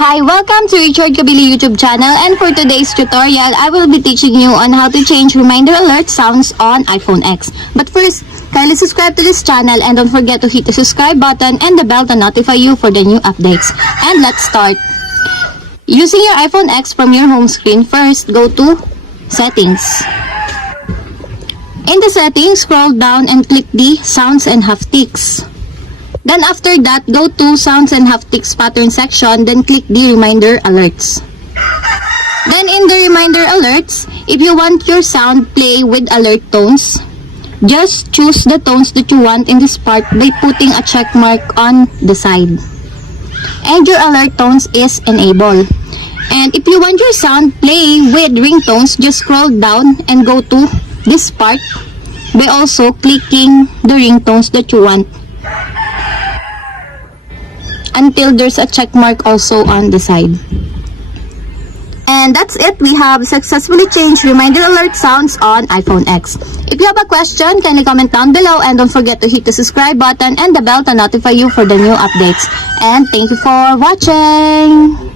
Hi, welcome to Richard Cabile YouTube channel, and for today's tutorial, I will be teaching you on how to change reminder alert sounds on iPhone X. But first, kindly subscribe to this channel and don't forget to hit the subscribe button and the bell to notify you for the new updates. And let's start. Using your iPhone X from your home screen, first go to Settings. In the settings, scroll down and click the Sounds and Haptics. Then after that, go to Sounds and Haptics Pattern section, then click the Reminder Alerts. Then in the Reminder Alerts, if you want your sound play with alert tones, just choose the tones that you want in this part by putting a check mark on the side. And your alert tones is Enable. And if you want your sound play with ringtones, just scroll down and go to this part by also clicking the ringtones that you want, until there's a check mark also on the side. And that's it. We have successfully changed reminder alert sounds on iPhone X. If you have a question, kindly comment down below and don't forget to hit the subscribe button and the bell to notify you for the new updates. And thank you for watching.